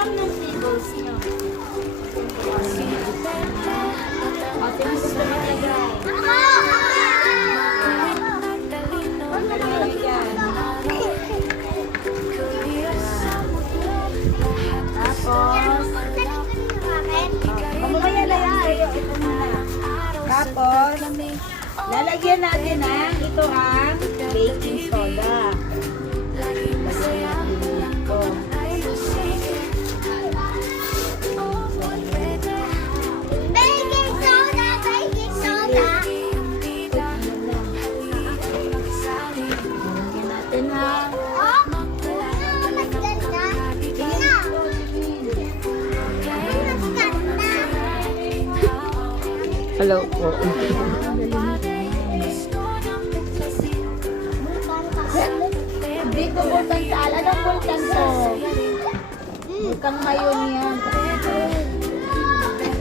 lang ng tables niyo. Ate, mo gusto mo lagay. Tapos, mamaya na yan sa'yo. Ito muna. Tapos, lalagyan natin ng ito ang baking soda. Lagyan natin ito. Baking soda, baking soda. Lagyan natin ha. Oh, mas ganda. Mas ganda. Hello po. Dito bulkan sa ala. Anong bulkan to? Bulkan ngayon yan.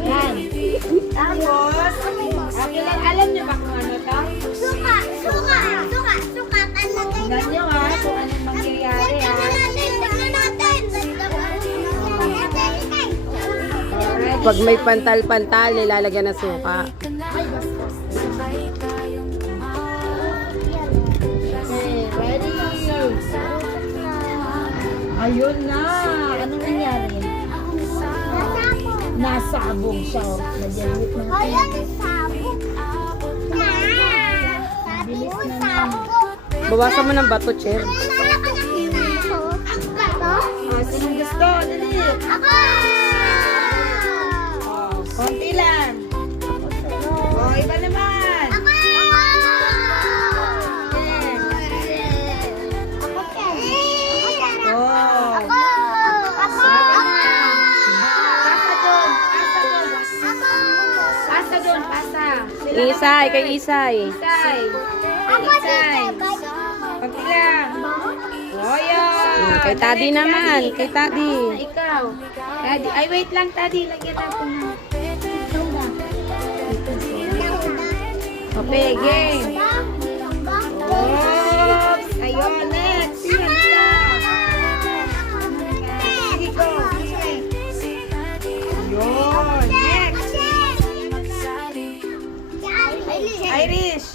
Yan. Tapos, alam niyo ba kung ano to? Suka, suka, suka, suka. Tingnan niyo ha, kung anong mangyayari ha. Alright. Pag may pantal-pantal, nilalagyan ng suka. Okay, ready? Ayun na. Anong nangyari? Nasabog siya. Nagyayit natin. Bilis na naman. Bawasan mo ng bato, Cher. Sinong gusto? Dali. Oh, konti lang. Oh, iba naman. Oh. Pasa doon, pasa. Isay, kay Isay. Isay. Isay. Konti lang. Oh, yun. Kay Tadi naman. Kay Tadi. Ikaw. Tadi. Ay, wait lang, Tadi. Lagyan natin na. Okay, game. Oops. Ayun, next. Yan ka. Sige, go. Ayun, next. Irish.